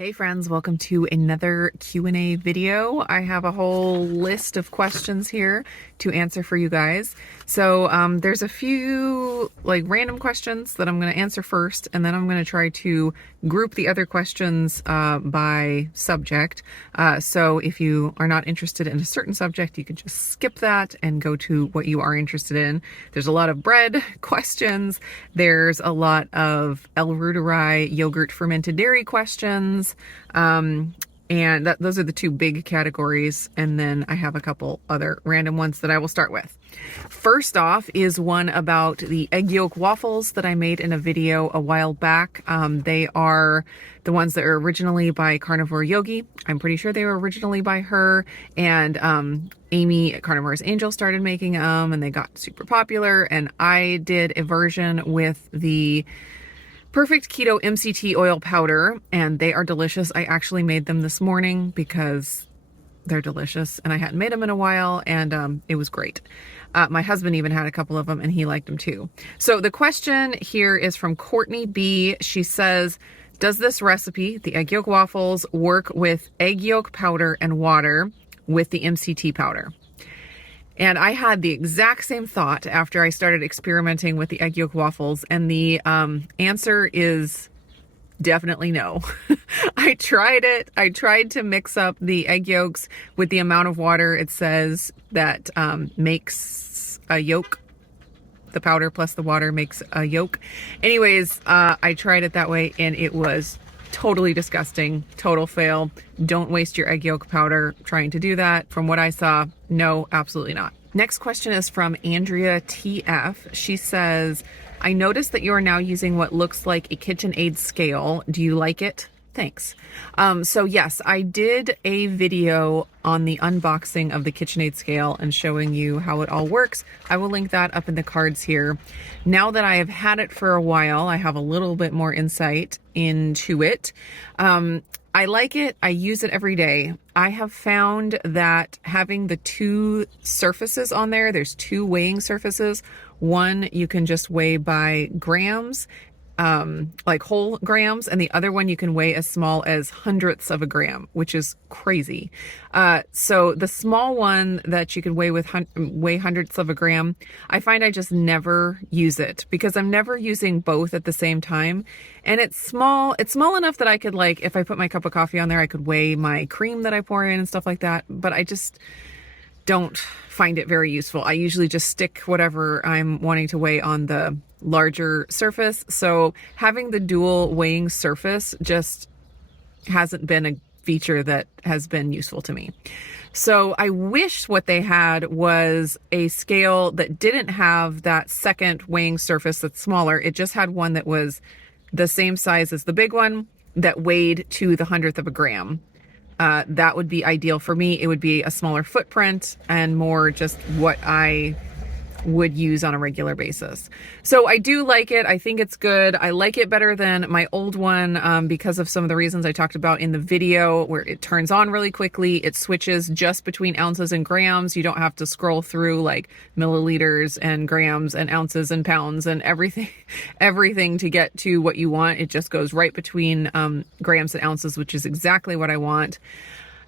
Hey friends, welcome to another Q&A video. I have a whole list of questions here to answer for you guys. So there's a few like random questions that I'm going to answer first, and then I'm going to try to group the other questions by subject. So if you are not interested in a certain subject, you can just skip that and go to what you are interested in. There's a lot of bread questions. There's a lot of Reuteri yogurt fermented dairy questions. And those are the two big categories. And then I have a couple other random ones that I will start with. First off is one about the egg yolk waffles that I made in a video a while back. They are the ones that are originally by Carnivore Yogi. I'm pretty sure they were originally by her. And Amy at Carnivore's Angel started making them, and they got super popular. And I did a version with the Perfect Keto MCT oil powder, and they are delicious. I actually made them this morning because they're delicious, and I hadn't made them in a while, and it was great. My husband even had a couple of them, and he liked them too. So the question here is from Courtney B. She says, does this recipe, the egg yolk waffles, work with egg yolk powder and water with the MCT powder? And I had the exact same thought after I started experimenting with the egg yolk waffles, and the answer is definitely no. I tried it. I tried to mix up the egg yolks with the amount of water it says that makes a yolk. The powder plus the water makes a yolk. Anyways, I tried it that way, and it was totally disgusting. Total fail. Don't waste your egg yolk powder trying to do that. From what I saw, no, absolutely not. Next question is from Andrea TF. She says, I noticed that you are now using what looks like a KitchenAid scale. Do you like it? Thanks. So yes, I did a video on the unboxing of the KitchenAid scale and showing you how it all works. I will link that up in the cards here. Now that I have had it for a while, I have a little bit more insight into it. I like it. I use it every day. I have found that having the two surfaces on there, there's two weighing surfaces. One you can just weigh by grams, like whole grams, and the other one you can weigh as small as hundredths of a gram, which is crazy. So the small one that you can weigh with weigh hundredths of a gram, I find I just never use it because I'm never using both at the same time. And it's small enough that I could, like, if I put my cup of coffee on there, I could weigh my cream that I pour in and stuff like that. But I just don't find it very useful. I usually just stick whatever I'm wanting to weigh on the larger surface. So having the dual weighing surface just hasn't been a feature that has been useful to me. So I wish what they had was a scale that didn't have that second weighing surface that's smaller. It just had one that was the same size as the big one that weighed to the hundredth of a gram. That would be ideal for me. It would be a smaller footprint and more just what I would use on a regular basis. So I do like it. I think it's good. I like it better than my old one because of some of the reasons I talked about in the video, where it turns on really quickly. It switches just between ounces and grams. You don't have to scroll through like milliliters and grams and ounces and pounds and everything to get to what you want. It just goes right between grams and ounces, which is exactly what I want.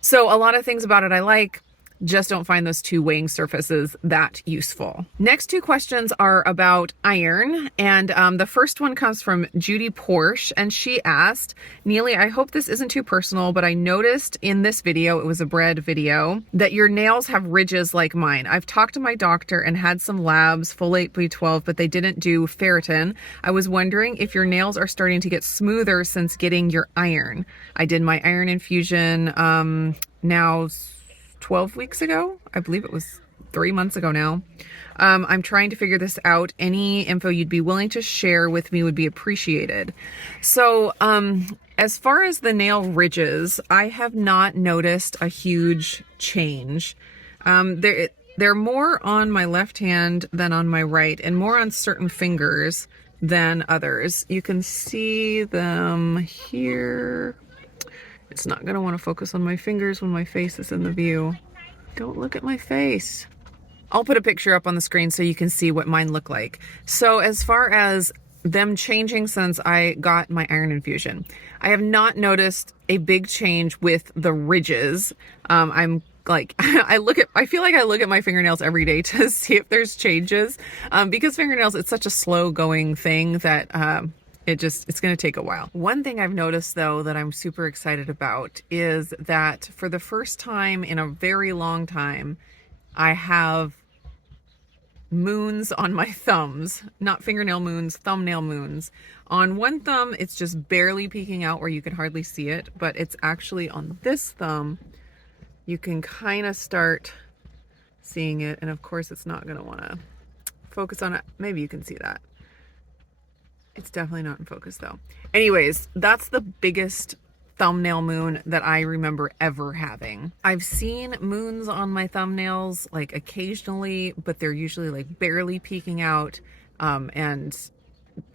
So a lot of things about it I like. Just don't find those two weighing surfaces that useful. Next two questions are about iron. And the first one comes from Judy Porsche. And she asked, Nili, I hope this isn't too personal, but I noticed in this video, it was a bread video, that your nails have ridges like mine. I've talked to my doctor and had some labs, folate, B12, but they didn't do ferritin. I was wondering if your nails are starting to get smoother since getting your iron. I did my iron infusion now 12 weeks ago. I believe it was 3 months ago now. I'm trying to figure this out. Any info you'd be willing to share with me would be appreciated. So, as far as the nail ridges, I have not noticed a huge change. They're more on my left hand than on my right, and more on certain fingers than others. You can see them here. It's not going to want to focus on my fingers when my face is in the view. Don't look at my face. I'll put a picture up on the screen so you can see what mine look like. So as far as them changing since I got my iron infusion. I have not noticed a big change with the ridges. I'm like, I feel like I look at my fingernails every day to see if there's changes. Because fingernails, it's such a slow going thing that, it's going to take a while. One thing I've noticed though that I'm super excited about is that for the first time in a very long time, I have moons on my thumbs, not fingernail moons, thumbnail moons. On one thumb, it's just barely peeking out where you can hardly see it, but it's actually on this thumb, you can kind of start seeing it. And of course, it's not going to want to focus on it. Maybe you can see that. It's definitely not in focus though. Anyways, that's the biggest thumbnail moon that I remember ever having. I've seen moons on my thumbnails like occasionally, but they're usually like barely peeking out, and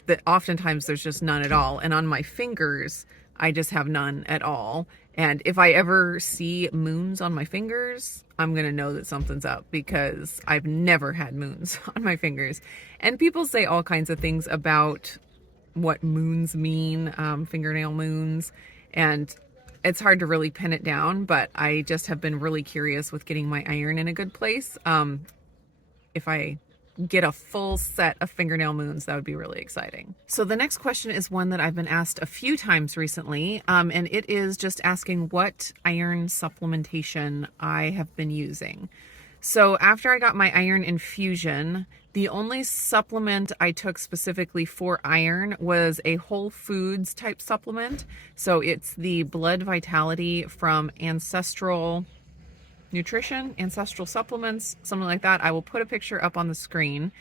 that oftentimes there's just none at all. And on my fingers, I just have none at all. And if I ever see moons on my fingers, I'm gonna know that something's up because I've never had moons on my fingers. And people say all kinds of things about what moons mean, fingernail moons, and it's hard to really pin it down, but I just have been really curious with getting my iron in a good place. If I get a full set of fingernail moons, that would be really exciting. So the next question is one that I've been asked a few times recently, and it is just asking what iron supplementation I have been using. So after I got my iron infusion, the only supplement I took specifically for iron was a Whole Foods type supplement. So it's the Blood Vitality from Ancestral Nutrition, Ancestral Supplements, something like that. I will put a picture up on the screen.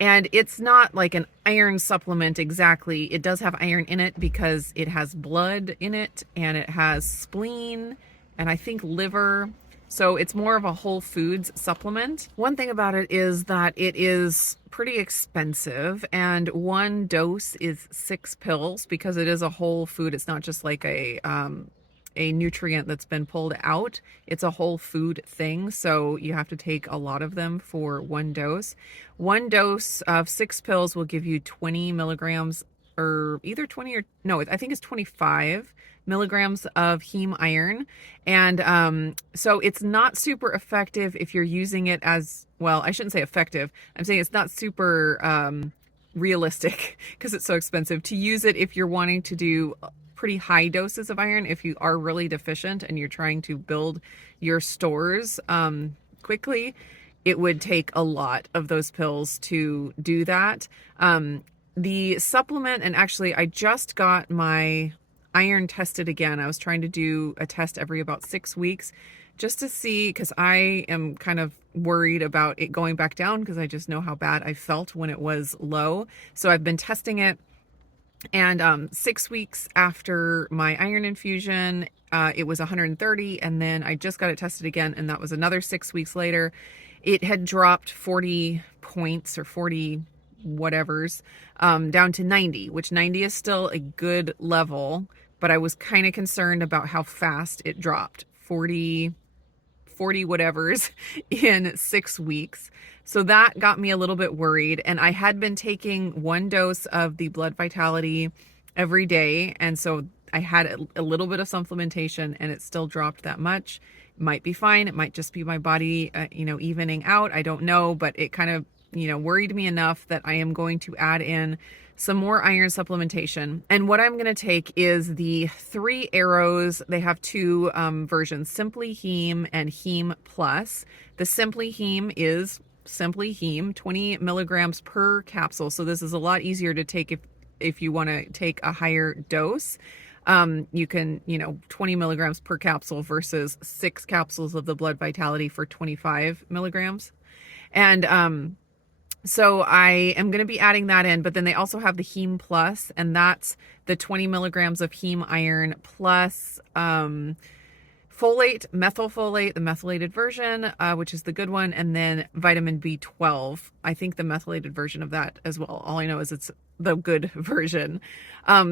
And it's not like an iron supplement exactly. It does have iron in it because it has blood in it, and it has spleen and I think liver. So it's more of a Whole Foods supplement. One thing about it is that it is pretty expensive, and one dose is 6 pills because it is a whole food. It's not just like a nutrient that's been pulled out. It's a whole food thing, so you have to take a lot of them for one dose. One dose of 6 pills will give you 20 milligrams, or either 20 or no, I think it's 25 milligrams of heme iron. And so it's not super effective if you're using it as, well, I shouldn't say effective. I'm saying it's not super realistic because it's so expensive to use it if you're wanting to do pretty high doses of iron. If you are really deficient and you're trying to build your stores quickly, it would take a lot of those pills to do that. The supplement, and actually I just got my iron tested again. I was trying to do a test every about 6 weeks just to see, because I am kind of worried about it going back down because I just know how bad I felt when it was low. So I've been testing it, and 6 weeks after my iron infusion, it was 130, and then I just got it tested again, and that was another 6 weeks later. It had dropped 40 points or 40 whatevers down to 90, which 90 is still a good level, but I was kind of concerned about how fast it dropped. 40 whatevers in 6 weeks. So that got me a little bit worried. And I had been taking one dose of the Blood Vitality every day. And so I had a little bit of supplementation, and it still dropped that much. It might be fine. It might just be my body, evening out. I don't know, but it kind of, worried me enough that I am going to add in some more iron supplementation. And what I'm going to take is the 3 arrows. They have 2 versions, Simply Heme and Heme Plus. The Simply Heme is Simply Heme, 20 milligrams per capsule. So this is a lot easier to take if you want to take a higher dose. You can, 20 milligrams per capsule versus 6 capsules of the Blood Vitality for 25 milligrams. And so I am going to be adding that in, but then they also have the Heme Plus, and that's the 20 milligrams of heme iron plus folate, methylfolate, the methylated version, which is the good one, and then vitamin B12. I think the methylated version of that as well. All I know is it's the good version.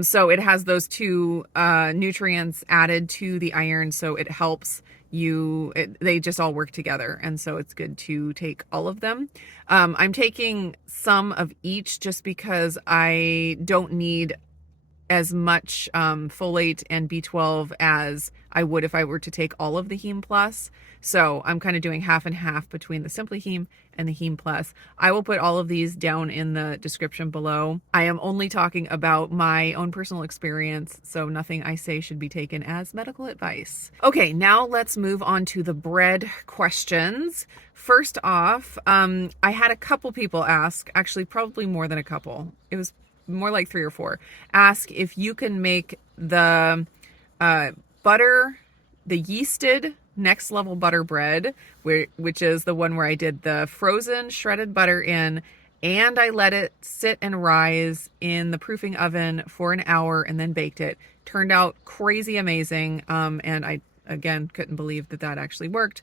So it has those two nutrients added to the iron, so it helps you, they just all work together, and so it's good to take all of them. I'm taking some of each just because I don't need as much folate and B12 as I would if I were to take all of the Heme Plus. So I'm kind of doing half and half between the Simply Heme and the Heme Plus. I will put all of these down in the description below. I am only talking about my own personal experience, so nothing I say should be taken as medical advice. Okay, now let's move on to the bread questions. First off, I had a couple people ask, actually probably more than a couple. It was more like 3 or 4, ask if you can make the butter, the yeasted next level butter bread, which is the one where I did the frozen shredded butter in, and I let it sit and rise in the proofing oven for an hour and then baked it. Turned out crazy amazing, and I, again, couldn't believe that that actually worked.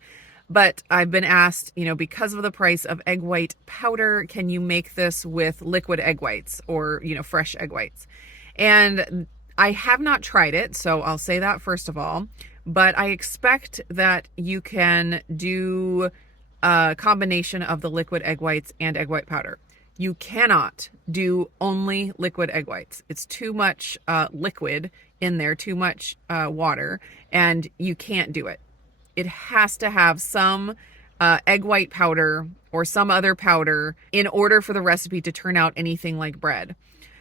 But I've been asked, you know, because of the price of egg white powder, can you make this with liquid egg whites or, you know, fresh egg whites? And I have not tried it, so I'll say that first of all. But I expect that you can do a combination of the liquid egg whites and egg white powder. You cannot do only liquid egg whites. It's too much liquid in there, too much water, and you can't do it. It has to have some egg white powder or some other powder in order for the recipe to turn out anything like bread.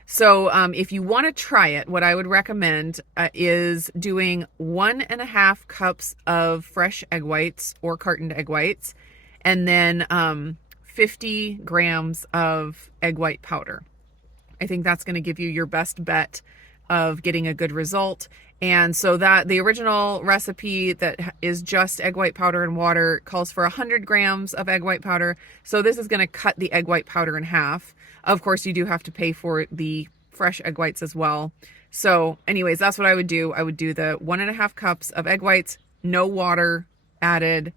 So if you want to try it, what I would recommend is doing 1.5 cups of fresh egg whites or cartoned egg whites, and then 50 grams of egg white powder. I think that's going to give you your best bet of getting a good result. And so that the original recipe that is just egg white powder and water calls for 100 grams of egg white powder. So this is going to cut the egg white powder in half. Of course, you do have to pay for the fresh egg whites as well. So anyways, that's what I would do. I would do the 1.5 cups of egg whites, no water added,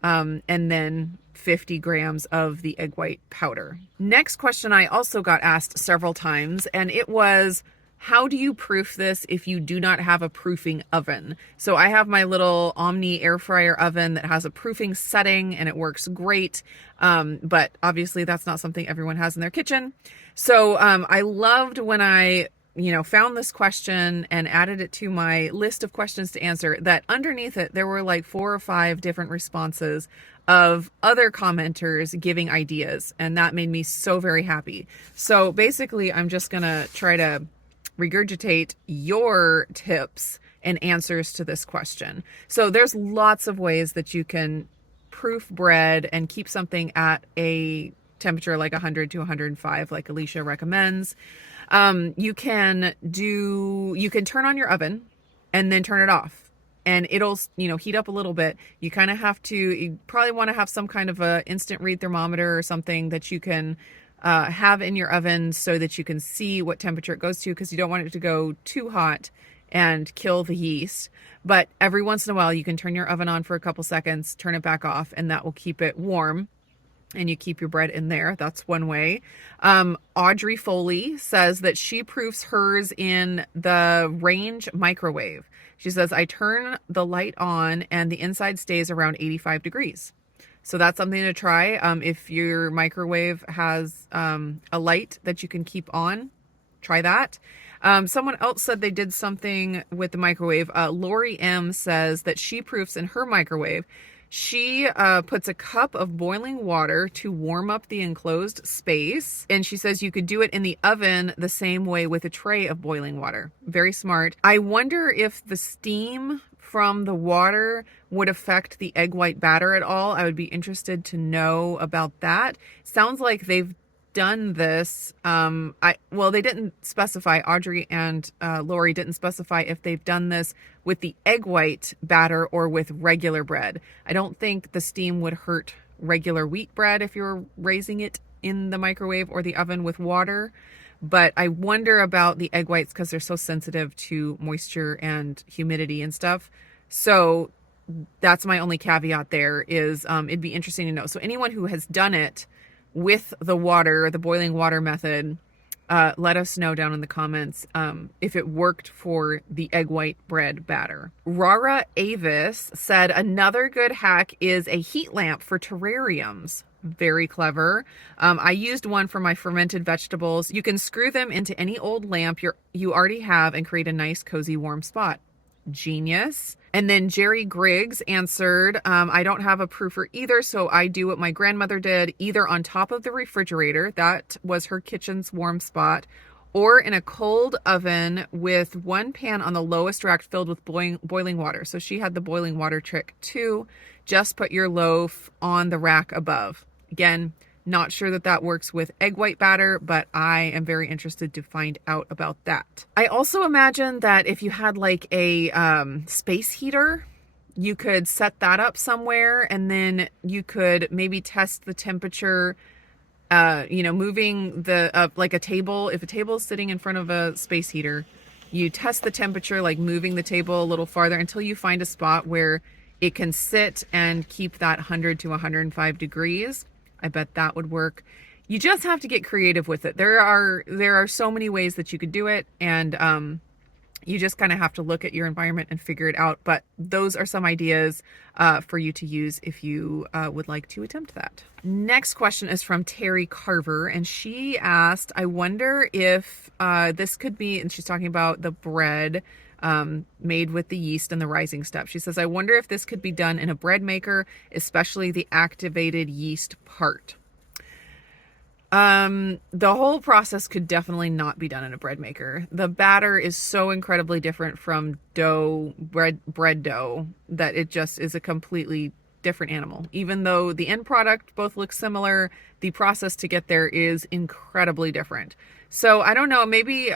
and then 50 grams of the egg white powder. Next question I also got asked several times, and it was, how do you proof this if you do not have a proofing oven? So I have my little Omni air fryer oven that has a proofing setting and it works great. But obviously that's not something everyone has in their kitchen. So I loved when I, you know, found this question and added it to my list of questions to answer, that underneath it, there were like 4 or 5 different responses of other commenters giving ideas. And that made me so very happy. So basically I'm just going to try to regurgitate your tips and answers to this question. So there's lots of ways that you can proof bread and keep something at a temperature like 100 to 105, like Alicia recommends. You can turn on your oven and then turn it off, and it'll, you know, heat up a little bit. You kind of have to, you probably want to have some kind of a instant read thermometer or something that you can have in your oven so that you can see what temperature it goes to, because you don't want it to go too hot and kill the yeast. But every once in a while you can turn your oven on for a couple seconds, turn it back off, and that will keep it warm and you keep your bread in there. That's one way. Audrey Foley says that she proofs hers in the range microwave. She says, I turn the light on and the inside stays around 85 degrees. So that's something to try. If your microwave has a light that you can keep on, try that. Someone else said they did something with the microwave. Lori M says that she proofs in her microwave. She puts a cup of boiling water to warm up the enclosed space. And she says you could do it in the oven the same way with a tray of boiling water. Very smart. I wonder if the steam from the water would affect the egg white batter at all. I would be interested to know about that. Sounds like they've done this. Well, they didn't specify, Audrey and Lori didn't specify if they've done this with the egg white batter or with regular bread. I don't think the steam would hurt regular wheat bread if you're raising it in the microwave or the oven with water. But I wonder about the egg whites because they're so sensitive to moisture and humidity and stuff. So that's my only caveat there is it'd be interesting to know. So anyone who has done it with the water, the boiling water method, let us know down in the comments if it worked for the egg white bread batter. Rara Avis said another good hack is a heat lamp for terrariums. Very clever. I used one for my fermented vegetables. You can screw them into any old lamp you already have and create a nice cozy warm spot. Genius. And then Jerry Griggs answered, I don't have a proofer either, so I do what my grandmother did, either on top of the refrigerator, that was her kitchen's warm spot, or in a cold oven with one pan on the lowest rack filled with boiling water. So she had the boiling water trick too. Just put your loaf on the rack above. Again, not sure that works with egg white batter, but I am very interested to find out about that. I also imagine that if you had like a space heater, you could set that up somewhere, and then you could maybe test the temperature, moving like a table. If a table is sitting in front of a space heater, you test the temperature, like moving the table a little farther until you find a spot where it can sit and keep that 100 to 105 degrees. I bet that would work. You just have to get creative with it. There are so many ways that you could do it, and you just kind of have to look at your environment and figure it out. But those are some ideas for you to use if you would like to attempt that. Next question is from Terry Carver, and she asked, I wonder if this could be, and she's talking about the bread made with the yeast and the rising step. She says, I wonder if this could be done in a bread maker, especially the activated yeast part. The whole process could definitely not be done in a bread maker. The batter is so incredibly different from bread dough, that it just is a completely different animal. Even though the end product both looks similar, the process to get there is incredibly different. So I don't know, maybe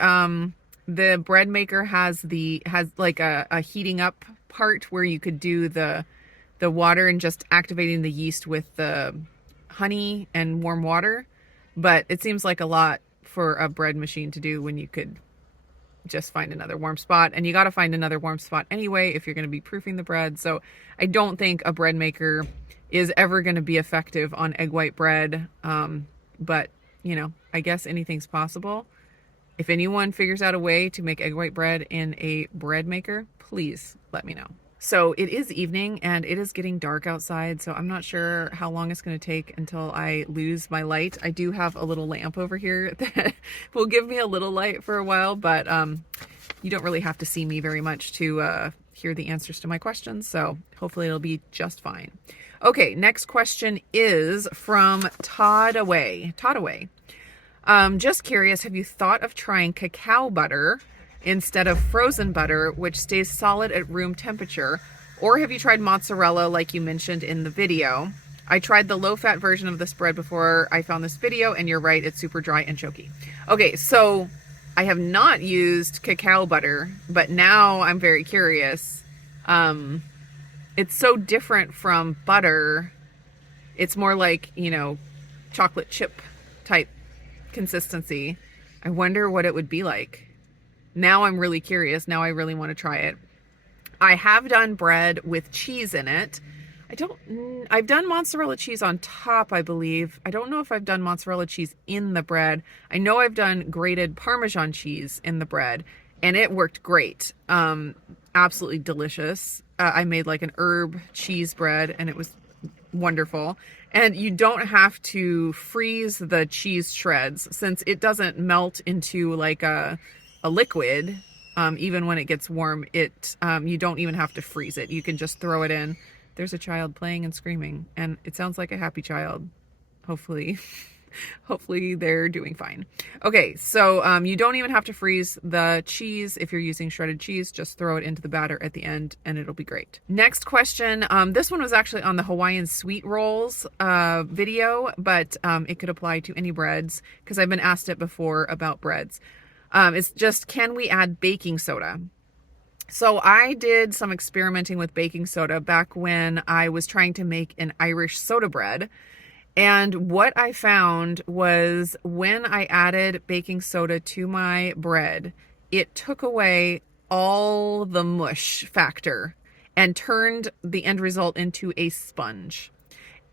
the bread maker has like a heating up part where you could do the water and just activating the yeast with the honey and warm water. But it seems like a lot for a bread machine to do when you could just find another warm spot. And you got to find another warm spot anyway if you're going to be proofing the bread. So I don't think a bread maker is ever going to be effective on egg white bread. But, I guess anything's possible. If anyone figures out a way to make egg white bread in a bread maker, please let me know. So it is evening and it is getting dark outside, so I'm not sure how long it's going to take until I lose my light. I do have a little lamp over here that will give me a little light for a while, but you don't really have to see me very much to hear the answers to my questions, so hopefully it'll be just fine. Okay, next question is from Todd Away. Just curious, have you thought of trying cacao butter instead of frozen butter, which stays solid at room temperature? Or have you tried mozzarella like you mentioned in the video? I tried the low-fat version of this bread before I found this video, and you're right, it's super dry and choky. Okay, so I have not used cacao butter, but now I'm very curious. It's so different from butter. It's more like, chocolate chip type consistency. I wonder what it would be like. Now I'm really curious. Now I really want to try it. I have done bread with cheese in it. I've done mozzarella cheese on top, I believe. I don't know if I've done mozzarella cheese in the bread. I know I've done grated Parmesan cheese in the bread, and it worked great. Absolutely delicious. I made like an herb cheese bread, and it was wonderful. And you don't have to freeze the cheese shreds, since it doesn't melt into like a liquid. Even when it gets warm, you don't even have to freeze it. You can just throw it in. There's a child playing and screaming, and it sounds like a happy child. Hopefully they're doing fine. Okay, so you don't even have to freeze the cheese. If you're using shredded cheese, just throw it into the batter at the end and it'll be great. Next question. This one was actually on the Hawaiian sweet rolls video, but it could apply to any breads because I've been asked it before about breads. It's just, can we add baking soda? So I did some experimenting with baking soda back when I was trying to make an Irish soda bread. And what I found was when I added baking soda to my bread, it took away all the mush factor. and turned the end result into a sponge.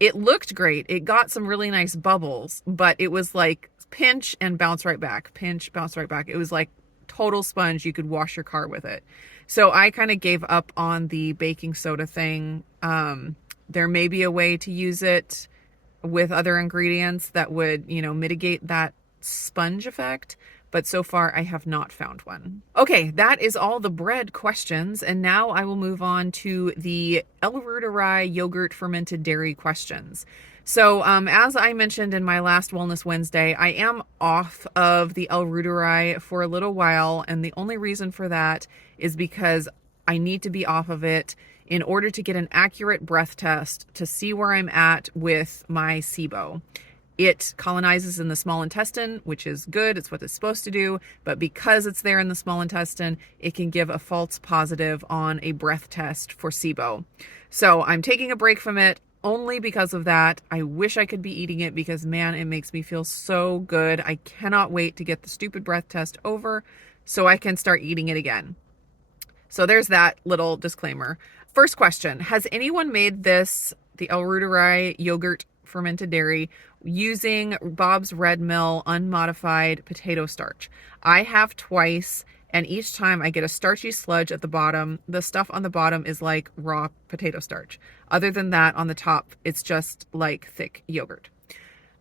It looked great. It got some really nice bubbles, but it was like pinch and bounce right back, pinch, bounce right back. It was like total sponge. You could wash your car with it. So I kind of gave up on the baking soda thing. There may be a way to use it with other ingredients that would, mitigate that sponge effect. But so far I have not found one. Okay, that is all the bread questions. And now I will move on to the Reuteri yogurt fermented dairy questions. So as I mentioned in my last Wellness Wednesday, I am off of the Reuteri for a little while. And the only reason for that is because I need to be off of it in order to get an accurate breath test to see where I'm at with my SIBO. It colonizes in the small intestine, which is good. It's what it's supposed to do. But because it's there in the small intestine, it can give a false positive on a breath test for SIBO. So I'm taking a break from it only because of that. I wish I could be eating it because, man, it makes me feel so good. I cannot wait to get the stupid breath test over so I can start eating it again. So there's that little disclaimer. First question, has anyone made this, the Reuteri yogurt fermented dairy, using Bob's Red Mill unmodified potato starch? I have twice, and each time I get a starchy sludge at the bottom. The stuff on the bottom is like raw potato starch. Other than that, on the top, it's just like thick yogurt.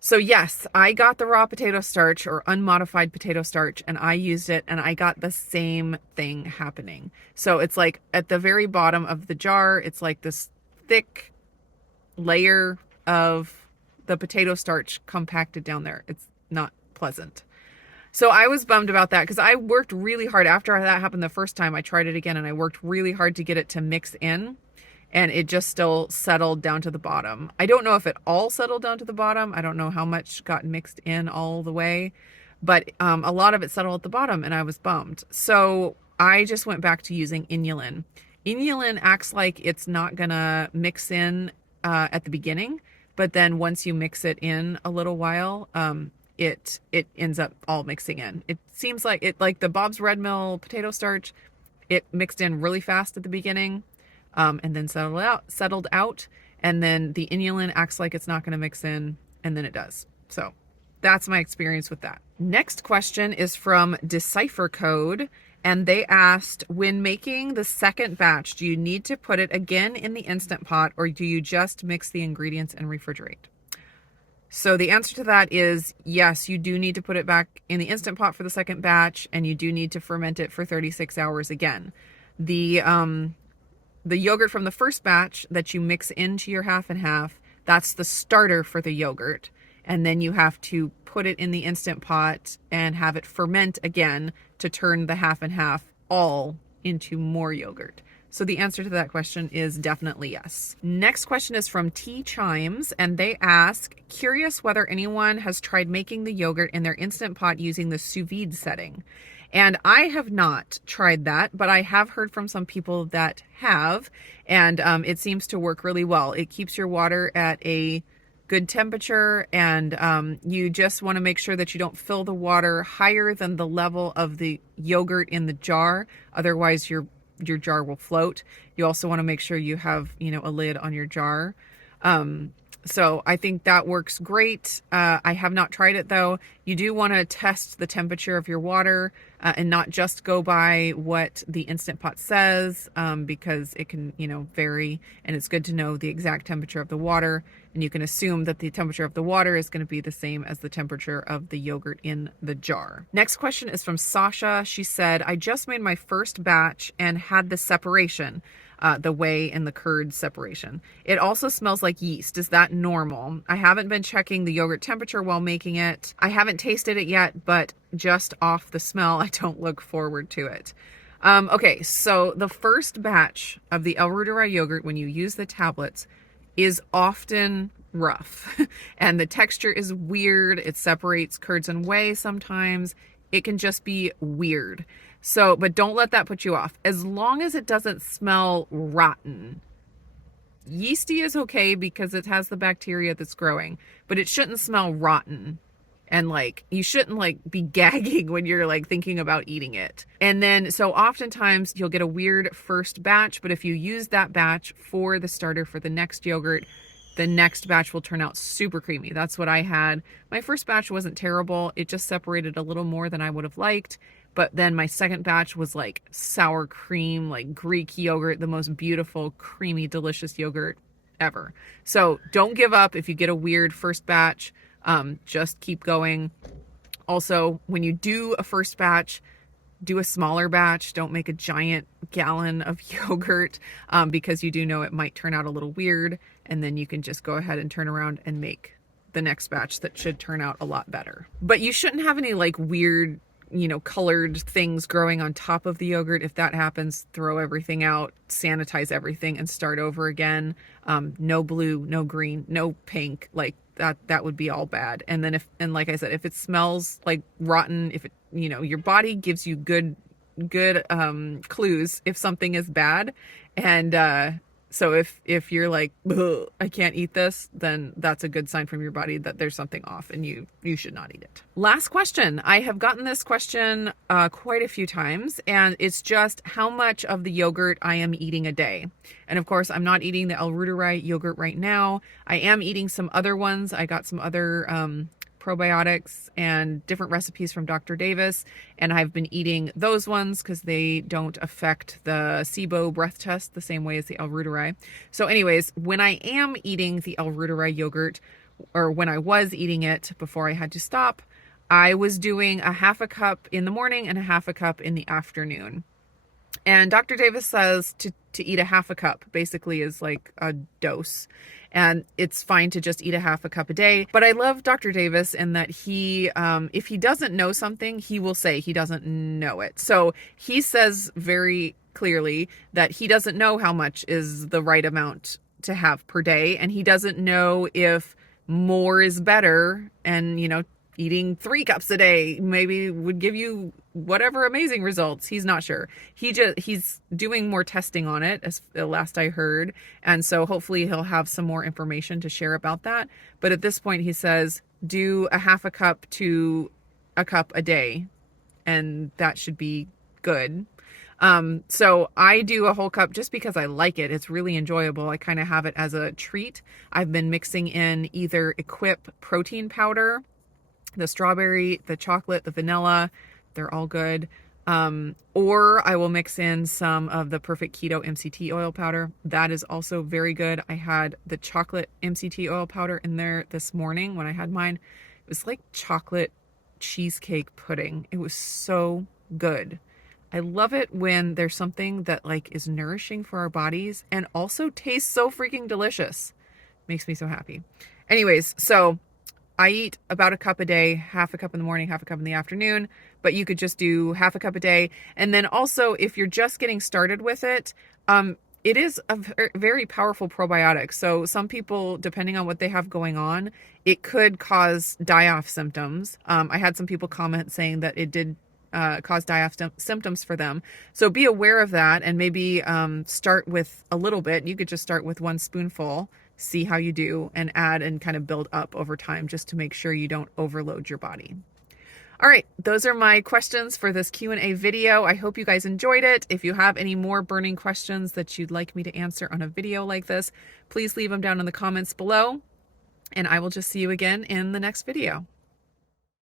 So yes, I got the raw potato starch or unmodified potato starch, and I used it, and I got the same thing happening. So it's like at the very bottom of the jar, it's like this thick layer of the potato starch compacted down there. It's not pleasant. So I was bummed about that because I worked really hard. After that happened the first time, I tried it again, and I worked really hard to get it to mix in, and it just still settled down to the bottom. I don't know if it all settled down to the bottom. I don't know how much got mixed in all the way, but a lot of it settled at the bottom, and I was bummed. So I just went back to using inulin. Inulin acts like it's not gonna mix in at the beginning, but then once you mix it in a little while, it ends up all mixing in. It seems like the Bob's Red Mill potato starch, it mixed in really fast at the beginning, and then settled out. And then the inulin acts like it's not going to mix in, and then it does. So that's my experience with that. Next question is from Decipher Code. And they asked, when making the second batch, do you need to put it again in the Instant Pot, or do you just mix the ingredients and refrigerate? So the answer to that is yes, you do need to put it back in the Instant Pot for the second batch, and you do need to ferment it for 36 hours again. The yogurt from the first batch that you mix into your half and half, that's the starter for the yogurt. And then you have to put it in the Instant Pot and have it ferment again to turn the half and half all into more yogurt. So the answer to that question is definitely yes. Next question is from T Chimes, and they ask, curious whether anyone has tried making the yogurt in their Instant Pot using the Sous Vide setting. And I have not tried that, but I have heard from some people that have, and it seems to work really well. It keeps your water at a good temperature, and you just want to make sure that you don't fill the water higher than the level of the yogurt in the jar. Otherwise, your jar will float. You also want to make sure you have, a lid on your jar. So I think that works great. I have not tried it though. You do want to test the temperature of your water and not just go by what the Instant Pot says, because it can, vary, and it's good to know the exact temperature of the water. And you can assume that the temperature of the water is going to be the same as the temperature of the yogurt in the jar. Next question is from Sasha. She said, I just made my first batch and had the separation. The whey and the curd separation. It also smells like yeast. Is that normal? I haven't been checking the yogurt temperature while making it. I haven't tasted it yet, but just off the smell, I don't look forward to it. Okay, so the first batch of the Reuteri yogurt, when you use the tablets, is often rough and the texture is weird. It separates curds and whey sometimes. It can just be weird. So, but don't let that put you off. As long as it doesn't smell rotten. Yeasty is okay because it has the bacteria that's growing, but it shouldn't smell rotten. and like you shouldn't like be gagging when you're like thinking about eating it. And then so oftentimes you'll get a weird first batch, but if you use that batch for the starter for the next yogurt, the next batch will turn out super creamy. That's what I had. My first batch wasn't terrible. It just separated a little more than I would have liked. But then my second batch was like sour cream, like Greek yogurt, the most beautiful, creamy, delicious yogurt ever. So don't give up if you get a weird first batch. Just keep going. Also, when you do a first batch, do a smaller batch. Don't make a giant gallon of yogurt because you do know it might turn out a little weird. And then you can just go ahead and turn around and make the next batch that should turn out a lot better. But you shouldn't have any like weird, you know, colored things growing on top of the yogurt. If that happens, throw everything out, sanitize everything, and start over again. No blue, no green, no pink, like that would be all bad. And then and like I said, if it smells like rotten, if it, you know, your body gives you good clues if something is bad. And so if you're like, I can't eat this, then that's a good sign from your body that there's something off and you should not eat it. Last question. I have gotten this question quite a few times, and it's just how much of the yogurt I am eating a day. And of course, I'm not eating the Reuteri yogurt right now. I am eating some other ones. I got some other probiotics and different recipes from Dr. Davis, and I've been eating those ones because they don't affect the SIBO breath test the same way as the Reuteri. So anyways, when I am eating the Reuteri yogurt, or when I was eating it before I had to stop, I was doing a half a cup in the morning and a half a cup in the afternoon. And Dr. Davis says to eat a half a cup basically is like a dose. And it's fine to just eat a half a cup a day. But I love Dr. Davis in that he, if he doesn't know something, he will say he doesn't know it. So he says very clearly that he doesn't know how much is the right amount to have per day. And he doesn't know if more is better. And, you know, eating 3 cups a day maybe would give you whatever amazing results. He's not sure. He's doing more testing on it, as the last I heard. And so hopefully he'll have some more information to share about that. But at this point he says, do a half a cup to a cup a day. And that should be good. So I do a whole cup just because I like it. It's really enjoyable. I kind of have it as a treat. I've been mixing in either Equip protein powder, the strawberry, the chocolate, the vanilla, they're all good. Or I will mix in some of the Perfect Keto MCT oil powder. That is also very good. I had the chocolate MCT oil powder in there this morning when I had mine. It was like chocolate cheesecake pudding. It was so good. I love it when there's something that like is nourishing for our bodies and also tastes so freaking delicious. Makes me so happy. Anyways, so I eat about a cup a day, half a cup in the morning, half a cup in the afternoon, but you could just do half a cup a day. And then also, if you're just getting started with it, it is a very powerful probiotic. So some people, depending on what they have going on, it could cause die-off symptoms. I had some people comment saying that it did cause die-off symptoms for them. So be aware of that and maybe start with a little bit. You could just start with 1 spoonful, see how you do, and add and kind of build up over time just to make sure you don't overload your body. All right, those are my questions for this Q&A video. I hope you guys enjoyed it. If you have any more burning questions that you'd like me to answer on a video like this, please leave them down in the comments below, and I will just see you again in the next video.